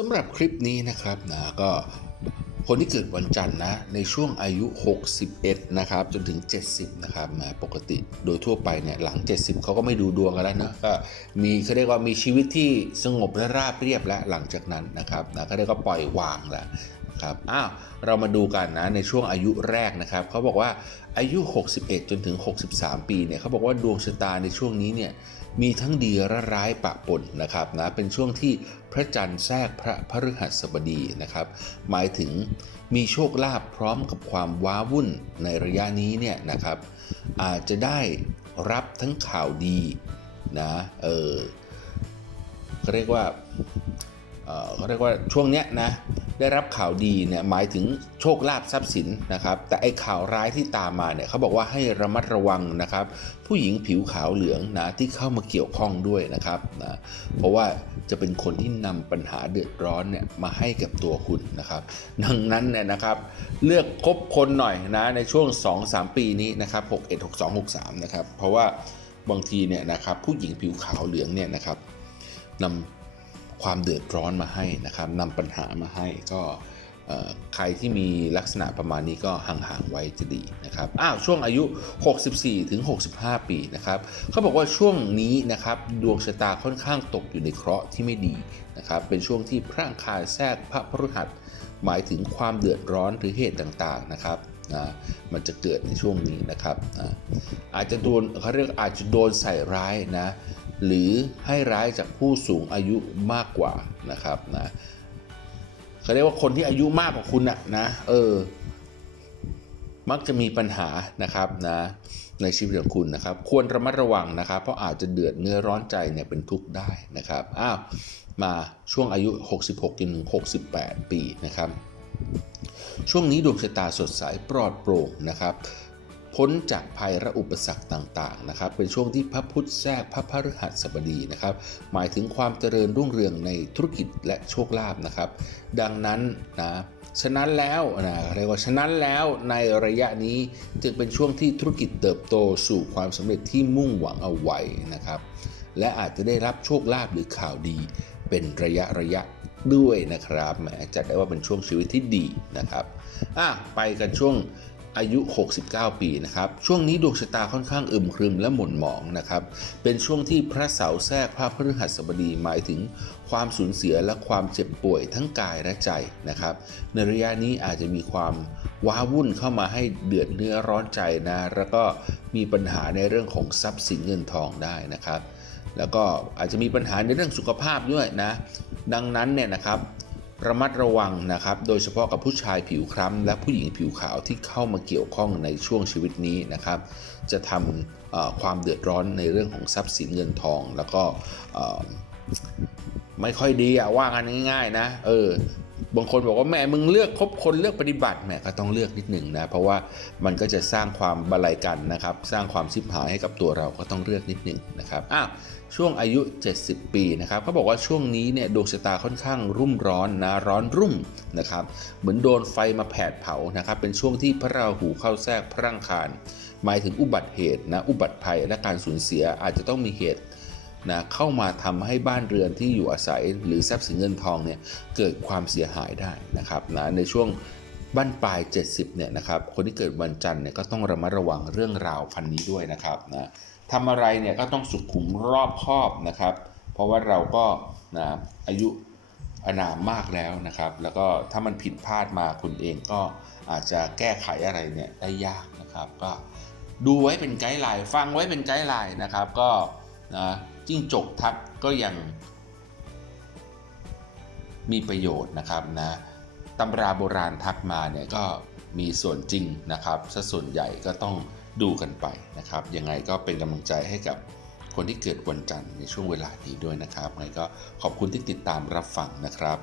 สำหรับคลิปนี้นะครับนะก็คนที่เกิดวันจันทร์นะในช่วงอายุ 61 นะครับ จนถึง 70 นะครับแหมปกติโดยทั่วไปเนี่ยหลัง 70 เขาก็ไม่ดูดวงกันแล้วนะก็มีเขาเรียกว่ามีชีวิตที่สงบและราบเรียบแล้วหลังจากนั้นนะครับนะก็เรียกว่าปล่อยวางแล้วนะครับอ้าวเรามาดูกันนะในช่วงอายุแรกนะครับเขาบอกว่าอายุ 61 จนถึง 63 ปีเนี่ยเขาบอกว่าดวงชะตาในช่วงนี้เนี่ย มีทั้งดีและร้ายปะปนนะครับนะเป็นช่วงที่พระจันทร์แทรกพระพฤหัสบดีนะครับ หมายถึงมีโชคลาภพร้อมกับความว้าวุ่นในระยะนี้เนี่ยนะครับ อาจจะได้รับทั้งข่าวดีนะเออเขาเรียกว่าเออเขาเรียกว่าช่วงเนี้ยนะ ได้รับข่าวดีเนี่ยหมายถึงโชคลาภทรัพย์สินนะครับ แต่ไอ้ข่าวร้ายที่ตามมาเนี่ยเขาบอกว่าให้ระมัดระวังนะครับ ผู้หญิงผิวขาวเหลืองนะที่เข้ามาเกี่ยวข้องด้วยนะครับนะเพราะว่าจะเป็นคนที่นำปัญหาเดือดร้อนเนี่ยมาให้กับตัวคุณนะครับ ดังนั้นเนี่ยนะครับเลือกคบคนหน่อยนะในช่วง 2-3 ปีนี้นะครับ61 62 63นะครับเพราะว่าบางทีเนี่ยนะครับผู้หญิงผิวขาวเหลืองเนี่ยนะครับนำ ความเดือดร้อนมาให้นะครับนำปัญหามาให้ก็ใครที่มีลักษณะประมาณนี้ก็ห่างๆไว้จะดีนะครับอ้าวช่วงอายุ 64ถึง65 ปีนะครับเขาบอกว่าช่วงนี้นะครับดวงชะตาค่อนข้างตกอยู่ในเคราะห์ที่ไม่ดีนะครับเป็นช่วงที่พระอังคารแทรกพระพฤหัสหมายถึงความเดือดร้อนหรือเหตุต่างๆนะครับนะมันจะเกิดในช่วงนี้นะครับนะอาจจะโดนเขาเรียกอาจจะโดนใส่ร้ายนะ หรือให้ร้ายจากผู้สูงอายุมากกว่านะครับนะเขาเรียกว่าคนที่อายุมากกว่าคุณอะนะเออมักจะมีปัญหานะครับนะในชีวิตของคุณนะครับ ควรระมัดระวังนะครับ เพราะอาจจะเดือดเนื้อร้อนใจเนี่ยเป็นทุกข์ได้นะครับอ้าวมาช่วงอายุ 66จนถึง68 ปีนะครับ ช่วงนี้ดวงชะตาสดใสปลอดโปร่งนะครับ พ้นจากภัยและอุปสรรคต่างๆนะครับเป็นช่วงที่พระพุธแทรกพระพฤหัสบดีนะครับหมายถึงความเจริญรุ่งเรืองในธุรกิจและโชคลาภนะครับ ดังนั้นนะฉะนั้นแล้วนะเรียกว่าฉะนั้นแล้วในระยะนี้จึงเป็นช่วงที่ธุรกิจเติบโตสู่ความสำเร็จที่มุ่งหวังเอาไว้นะครับ และอาจจะได้รับโชคลาภหรือข่าวดี เป็นระยะระยะด้วยนะครับแหมจัดได้ว่าเป็นช่วงชีวิตที่ดีนะครับอะไปกันช่วง อายุ 69 ปีนะครับ ช่วงนี้ดวงชะตาค่อนข้างอึมครึมและหม่นหมองนะครับ เป็นช่วงที่พระเสาร์แทรกพระพฤหัสบดีหมายถึงความสูญเสียและความเจ็บป่วยทั้งกายและใจนะครับ ในระยะนี้อาจจะมีความว้าวุ่นเข้ามาให้เดือดเนื้อร้อนใจนะ แล้วก็มีปัญหาในเรื่องของทรัพย์สินเงินทองได้นะครับ แล้วก็อาจจะมีปัญหาในเรื่องสุขภาพด้วยนะ ดังนั้นเนี่ยนะครับ ระมัดระวังนะครับ โดยเฉพาะกับผู้ชายผิวคล้ำและผู้หญิงผิวขาวที่เข้ามาเกี่ยวข้องในช่วงชีวิตนี้นะครับ จะทำความเดือดร้อนในเรื่องของทรัพย์สินเงินทอง แล้วก็ไม่ค่อยดีอะว่ากันง่ายๆนะ เออ บางคนบอกว่าแม่มึงเลือกคบคนเลือกปฏิบัติแหมก็ต้องเลือกนิดหนึ่งนะ เพราะว่ามันก็จะสร้างความบาลัยกันนะครับ สร้างความชิบหายให้กับตัวเราก็ต้องเลือกนิดหนึ่งนะครับอ้าวช่วงอายุ 70 ปีนะครับเขาบอกว่าช่วงนี้เนี่ยดวงชะตาค่อนข้างรุ่มร้อนนะร้อนรุ่มนะครับ เหมือนโดนไฟมาแผดเผานะครับ เป็นช่วงที่พระราหูเข้าแทรกพระรังคารหมายถึงอุบัติเหตุนะอุบัติภัยและการสูญเสียอาจจะต้องมีเหตุ นะเข้ามาทำให้บ้านเรือนที่อยู่อาศัย หรือทรัพย์สินเงินทองเนี่ยเกิดความเสียหายได้นะครับนะในช่วงบั้นปลาย 70เนี่ยนะครับคนที่เกิดวันจันทร์เนี่ยก็ต้องระมัดระวังเรื่องราวพันนี้ด้วยนะครับนะทำอะไรเนี่ยก็ต้องสุขุมรอบคอบนะครับ เพราะว่าเราก็นะอายุอานามมากแล้วนะครับ แล้วก็ถ้ามันผิดพลาดมาคุณเองก็อาจจะแก้ไขอะไรเนี่ยได้ยากนะครับ ก็ดูไว้เป็นไกด์ไลน์ฟังไว้เป็นไกด์ไลน์นะครับ ก็นะ จิ้งจกทักก็ยังมีประโยชน์นะครับนะตำราโบราณทักมาเนี่ยก็มีส่วนจริงนะครับซะส่วนใหญ่ก็ต้องดูกันไปนะครับ ยังไงก็เป็นกำลังใจให้กับคนที่เกิดวันจันทร์ในช่วงเวลานี้ด้วยนะครับไงก็ขอบคุณที่ติดตามรับฟังนะครับ